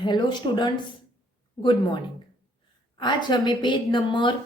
Hello students, good morning. आज हमें page number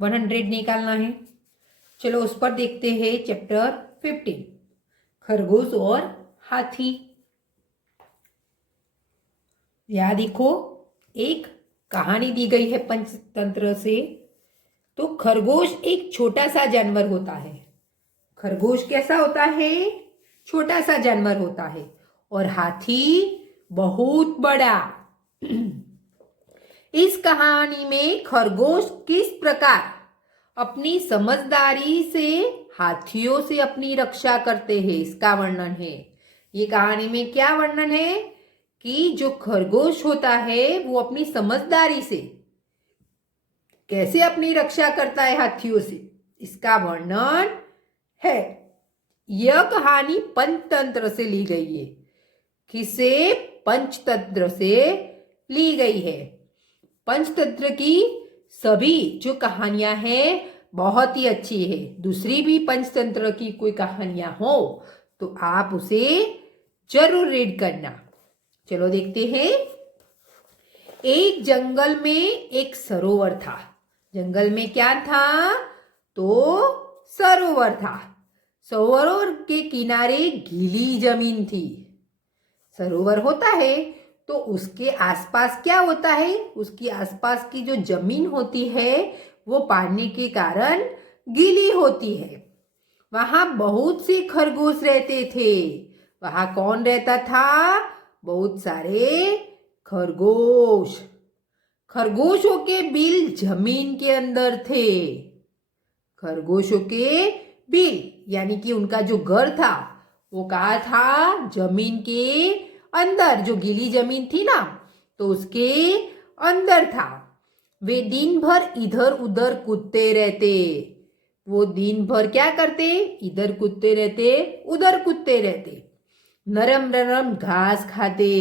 100 निकालना है। चलो उस पर देखते हैं चैप्टर 15, खरगोश और हाथी। यहाँ देखो, एक कहानी दी गई है पंचतंत्र से। तो खरगोश एक छोटा सा जानवर होता है। खरगोश कैसा होता है? छोटा सा जानवर होता है। और हाथी बहुत बड़ा। इस कहानी में खरगोश किस प्रकार अपनी समझदारी से हाथियों से अपनी रक्षा करते हैं, इसका वर्णन है। ये कहानी में क्या वर्णन है कि जो खरगोश होता है वो अपनी समझदारी से कैसे अपनी रक्षा करता है हाथियों से, इसका वर्णन है। यह कहानी पंचतंत्र से ली गई है। किसे? पंचतंत्र से ली गई है। पंचतंत्र की सभी जो कहानियां हैं बहुत ही अच्छी है। दूसरी भी पंचतंत्र की कोई कहानियां हो तो आप उसे जरूर रीड करना। चलो देखते हैं। एक जंगल में एक सरोवर था। जंगल में क्या था? तो सरोवर था। सरोवर के किनारे गीली जमीन थी। सरोवर होता है तो उसके आसपास क्या होता है? उसकी आसपास की जो जमीन होती है वो पानी के कारण गीली होती है। वहां बहुत से खरगोश रहते थे। वहां कौन रहता था? बहुत सारे खरगोश। खरगोशों के बिल जमीन के अंदर थे। खरगोशों के बिल यानी कि उनका जो घर था वो कहाँ था? जमीन के अंदर। जो गीली जमीन थी ना, तो उसके अंदर था। वे दिन भर इधर उधर कूदते रहते। वो दिन भर क्या करते? इधर कूदते रहते, उधर कूदते रहते। नरम नरम घास खाते।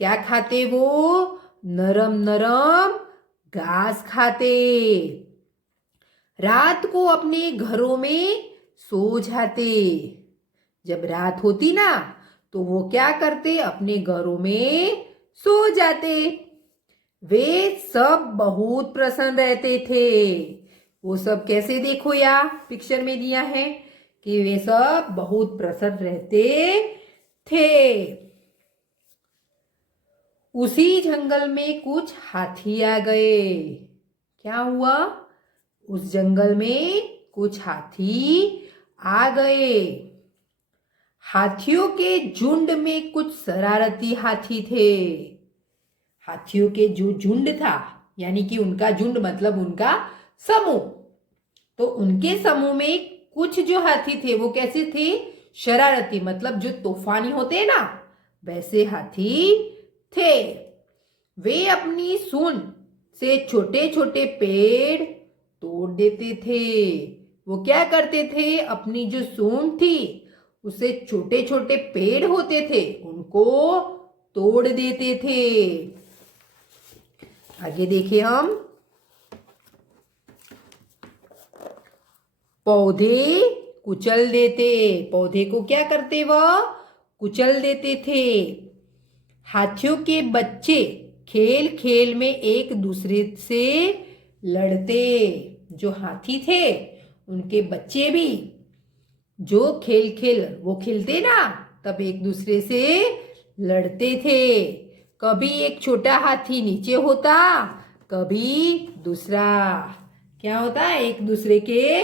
क्या खाते वो? नरम नरम घास खाते। रात को अपने घरों में सो जाते। जब रात होती ना तो वो क्या करते? अपने घरों में सो जाते। वे सब बहुत प्रसन्न रहते थे। वो सब कैसे? देखो या पिक्चर में दिया है कि वे सब बहुत प्रसन्न रहते थे। उसी जंगल में कुछ हाथी आ गए। क्या हुआ? उस जंगल में कुछ हाथी आ गए। हाथियों के झुंड में कुछ शरारती हाथी थे। हाथियों के जो झुंड था यानी कि उनका झुंड मतलब उनका समूह, तो उनके समूह में कुछ जो हाथी थे वो कैसे थे? शरारती मतलब जो तूफानी होते हैं ना, वैसे हाथी थे। वे अपनी सूंड से छोटे छोटे पेड़ तोड़ देते थे। वो क्या करते थे? अपनी जो सूंड थी उसे छोटे छोटे पेड़ होते थे उनको तोड़ देते थे। आगे देखिए हम। पौधे कुचल देते। पौधे को क्या करते? वह कुचल देते थे। हाथियों के बच्चे खेल खेल में एक दूसरे से लड़ते। जो हाथी थे उनके बच्चे भी जो खेल वो खेलते ना, तब एक दूसरे से लड़ते थे। कभी एक छोटा हाथी नीचे होता, कभी दूसरा क्या होता? एक दूसरे के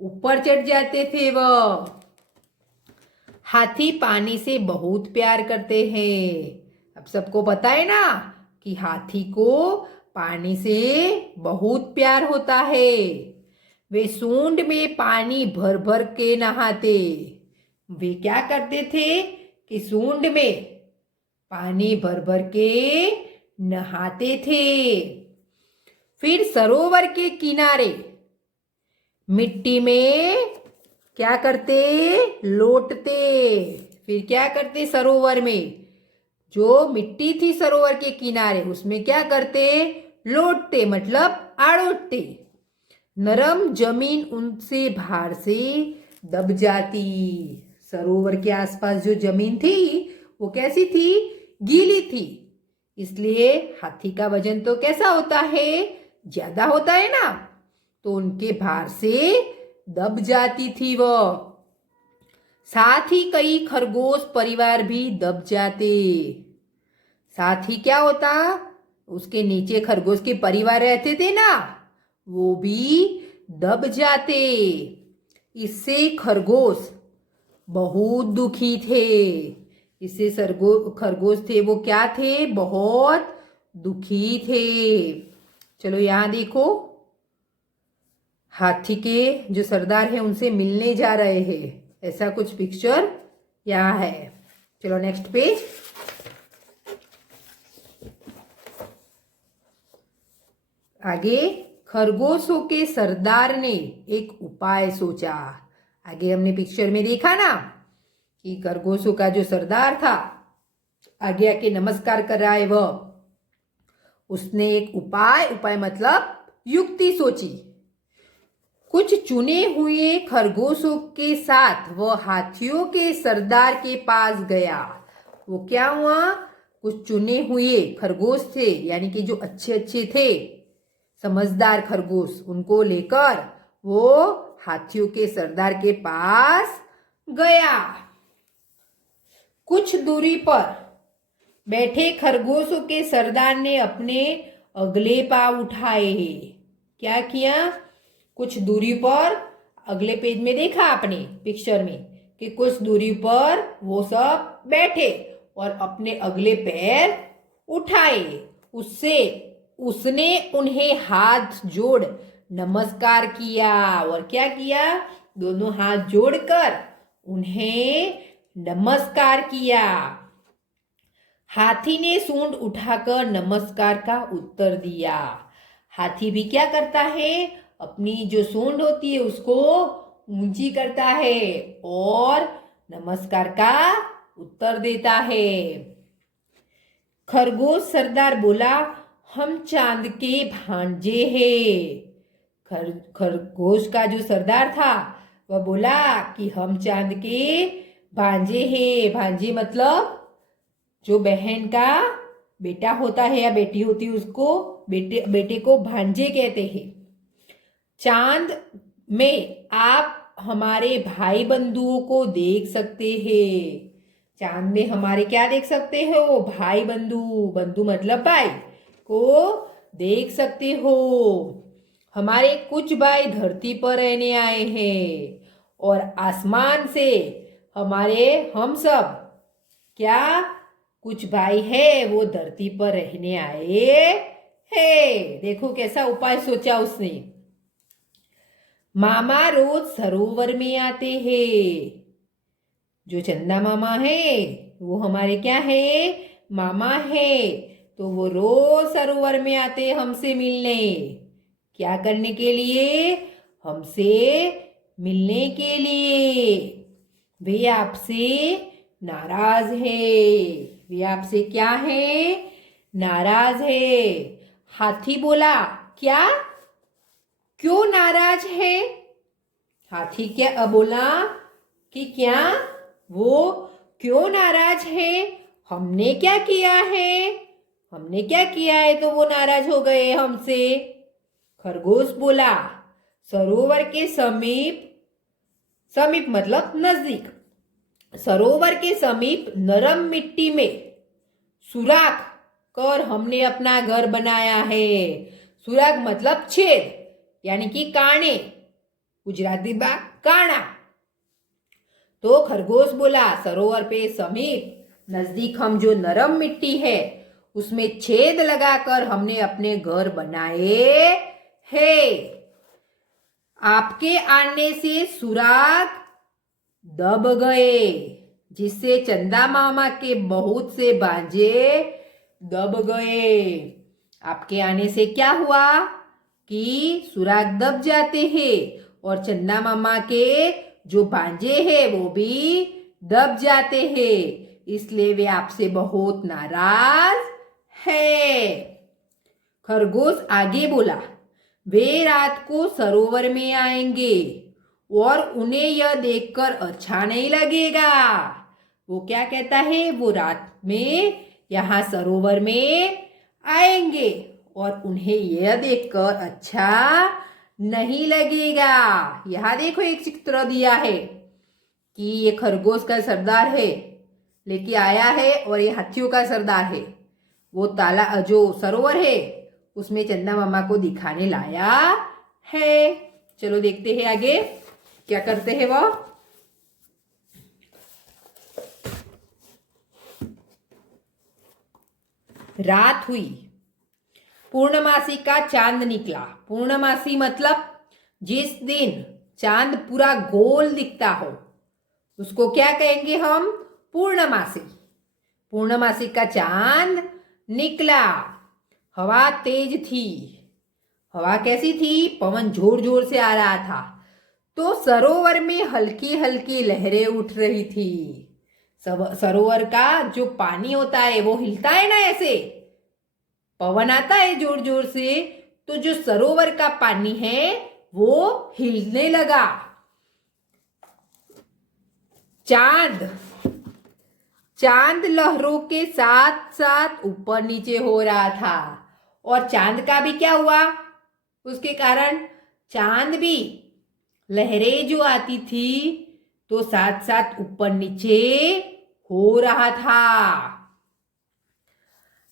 ऊपर चढ़ जाते थे। वह हाथी पानी से बहुत प्यार करते हैं। अब सबको पता है ना कि हाथी को पानी से बहुत प्यार होता है। वे सूंड में पानी भर भर के नहाते। वे क्या करते थे कि सूंड में पानी भर भर के नहाते थे। फिर सरोवर के किनारे मिट्टी में क्या करते? लोटते। फिर क्या करते? सरोवर में जो मिट्टी थी सरोवर के किनारे उसमें क्या करते? लोटते मतलब आड़ोटते। नरम जमीन उनसे भार से दब जाती। सरोवर के आसपास जो जमीन थी वो कैसी थी? गीली थी। इसलिए हाथी का वजन तो कैसा होता है, ज्यादा होता है ना, तो उनके भार से दब जाती थी वह। साथ ही कई खरगोश परिवार भी दब जाते। साथ ही क्या होता, उसके नीचे खरगोश के परिवार रहते थे ना, वो भी दब जाते। इससे खरगोश बहुत दुखी थे। इससे खरगोश थे वो क्या थे, बहुत दुखी थे। चलो यहाँ देखो, हाथी के जो सरदार है उनसे मिलने जा रहे हैं, ऐसा कुछ पिक्चर यहाँ है। चलो नेक्स्ट पेज। आगे खरगोशों के सरदार ने एक उपाय सोचा। आगे हमने पिक्चर में देखा ना कि खरगोशों का जो सरदार था, आगे आके नमस्कार कर रहा है वह, उसने एक उपाय मतलब युक्ति सोची। कुछ चुने हुए खरगोशों के साथ वह हाथियों के सरदार के पास गया। वो क्या हुआ, कुछ चुने हुए खरगोश थे, यानी कि जो अच्छे अच्छे थे, समझदार खरगोश, उनको लेकर वो हाथियों के सरदार के पास गया। कुछ दूरी पर बैठे खरगोशों के सरदार ने अपने अगले पांव उठाए। क्या किया, कुछ दूरी पर, अगले पेज में देखा आपने पिक्चर में कि कुछ दूरी पर वो सब बैठे और अपने अगले पैर उठाए। उसने उन्हें हाथ जोड़ नमस्कार किया। और क्या किया, दोनों हाथ जोड़कर उन्हें नमस्कार किया। हाथी ने सूंड उठाकर नमस्कार का उत्तर दिया। हाथी भी क्या करता है, अपनी जो सूंड होती है उसको ऊंची करता है और नमस्कार का उत्तर देता है। खरगोश सरदार बोला, हम चांद के भांजे हैं। खरगोश का जो सरदार था वह बोला कि हम चांद के भांजे हैं। भांजे मतलब जो बहन का बेटा होता है या बेटी होती है, उसको बेटे को भांजे कहते हैं। चांद में आप हमारे भाई बंधुओं को देख सकते हैं। चांद में हमारे क्या देख सकते हो, भाई बंधु, बंधु मतलब भाई को देख सकते हो। हमारे कुछ भाई धरती पर रहने आए हैं और आसमान से हम सब क्या, कुछ भाई है वो धरती पर रहने आए हैं। देखो कैसा उपाय सोचा उसने। मामा रोज सरोवर में आते हैं। जो चंदा मामा है वो हमारे क्या है, मामा है, तो वो रोज सरोवर में आते हमसे मिलने। क्या करने के लिए, हमसे मिलने के लिए। वे आपसे नाराज है। वे आपसे क्या है, नाराज है। हाथी बोला, क्या, क्यों नाराज है। हाथी क्या बोला कि क्या, वो क्यों नाराज है, हमने क्या किया है, हमने क्या किया है तो वो नाराज हो गए हमसे। खरगोश बोला, सरोवर के समीप, समीप मतलब नजदीक, सरोवर के समीप नरम मिट्टी में सुराख कर हमने अपना घर बनाया है। सुराख मतलब छेद, यानी कि काणे, गुजराती बा काणा। तो खरगोश बोला, सरोवर पे समीप नजदीक हम जो नरम मिट्टी है उसमें छेद लगाकर हमने अपने घर बनाए हैं। आपके आने से सुराग दब गए, जिससे चंदा मामा के बहुत से भांजे दब गए। आपके आने से क्या हुआ कि सुराग दब जाते हैं और चंदा मामा के जो भांजे हैं वो भी दब जाते हैं, इसलिए वे आपसे बहुत नाराज है। खरगोश आगे बोला, वे रात को सरोवर में आएंगे और उन्हें यह देखकर अच्छा नहीं लगेगा। वो क्या कहता है, वो रात में यहाँ सरोवर में आएंगे और उन्हें यह देखकर अच्छा नहीं लगेगा। यहाँ देखो एक चित्र दिया है कि ये खरगोश का सरदार है, लेके आया है और ये हाथियों का सरदार है। वो ताला जो सरोवर है उसमें चंदा मामा को दिखाने लाया है। चलो देखते हैं आगे क्या करते हैं वो। रात हुई, पूर्णमासी का चांद निकला। पूर्णमासी मतलब जिस दिन चांद पूरा गोल दिखता हो उसको क्या कहेंगे हम? पूर्णमासी। पूर्णमासी का चांद निकला। हवा तेज थी। हवा कैसी थी? पवन जोर जोर से आ रहा था। तो सरोवर में हल्की हल्की लहरें उठ रही थी। सरोवर का जो पानी होता है वो हिलता है ना, ऐसे पवन आता है जोर जोर से, तो जो सरोवर का पानी है वो हिलने लगा। चांद लहरों के साथ साथ ऊपर नीचे हो रहा था। और चांद का भी क्या हुआ? उसके कारण चांद भी लहरें जो आती थी तो साथ साथ ऊपर नीचे हो रहा था।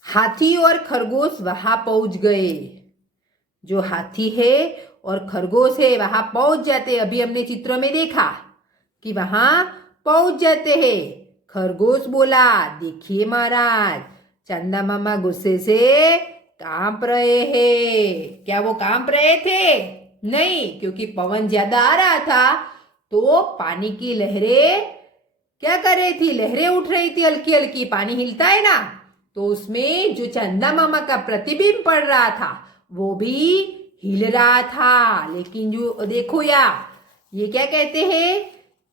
हाथी और खरगोश वहां पहुंच गए। जो हाथी है और खरगोश है वहां पहुंच जाते। अभी हमने चित्र में देखा कि वहां पहुंच जाते हैं। खरगोश बोला, देखिए महाराज, चंदा मामा गुस्से से कांप रहे हैं। क्या वो कांप रहे थे? नहीं, क्योंकि पवन ज्यादा आ रहा था तो पानी की लहरें क्या कर रही थी? लहरें उठ रही थी हल्की हल्की। पानी हिलता है ना, तो उसमें जो चंदा मामा का प्रतिबिंब पड़ रहा था वो भी हिल रहा था। लेकिन जो देखो ये क्या कहते हैं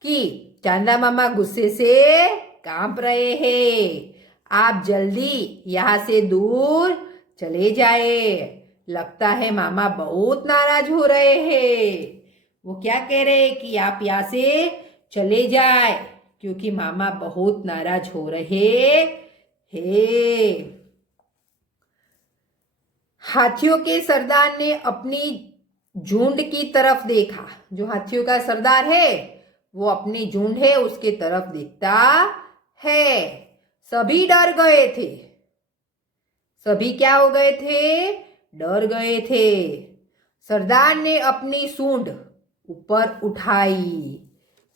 कि चंदा मामा गुस्से से कांप रहे हैं। आप जल्दी यहाँ से दूर चले जाए। लगता है मामा बहुत नाराज हो रहे हैं। वो क्या कह रहे हैं कि आप यहाँ से चले जाए क्योंकि मामा बहुत नाराज हो रहे हैं। हाथियों के सरदार ने अपनी झुंड की तरफ देखा। जो हाथियों का सरदार है वो अपनी झुंड है उसके तरफ देखता है। सभी डर गए थे। सभी क्या हो गए थे? डर गए थे। सरदार ने अपनी सूंड ऊपर उठाई।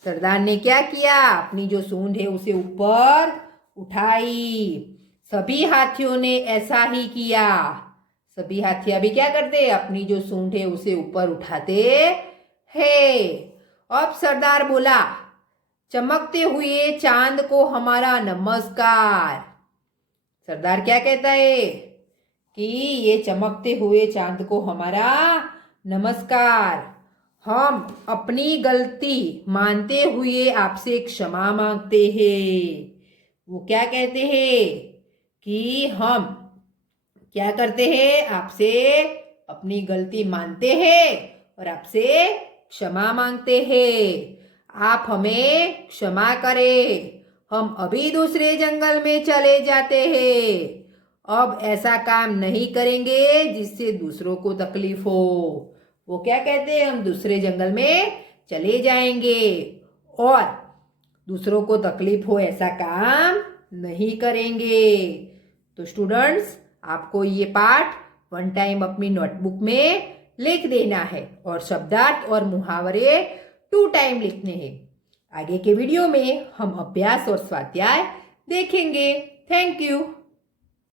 सरदार ने क्या किया? अपनी जो सूंड है उसे ऊपर उठाई। सभी हाथियों ने ऐसा ही किया। सभी हाथी अभी क्या करते? अपनी जो सूंड है उसे ऊपर उठाते हैं। अब सरदार बोला, चमकते हुए चांद को हमारा नमस्कार। सरदार क्या कहता है कि ये चमकते हुए चांद को हमारा नमस्कार। हम अपनी गलती मानते हुए आपसे क्षमा मांगते हैं। वो क्या कहते हैं कि हम क्या करते हैं? आपसे अपनी गलती मानते हैं और आपसे क्षमा मांगते हैं। आप हमें क्षमा करें। हम अभी दूसरे जंगल में चले जाते हैं। अब ऐसा काम नहीं करेंगे जिससे दूसरों को तकलीफ हो। वो क्या कहते हैं? हम दूसरे जंगल में चले जाएंगे और दूसरों को तकलीफ हो ऐसा काम नहीं करेंगे। तो स्टूडेंट्स, आपको ये पाठ वन टाइम अपनी नोटबुक में लिख देना है और शब्दार्थ और मुहावरे 2 टाइम लिखने हैं। आगे के वीडियो में हम अभ्यास और स्वाध्याय देखेंगे। Thank you.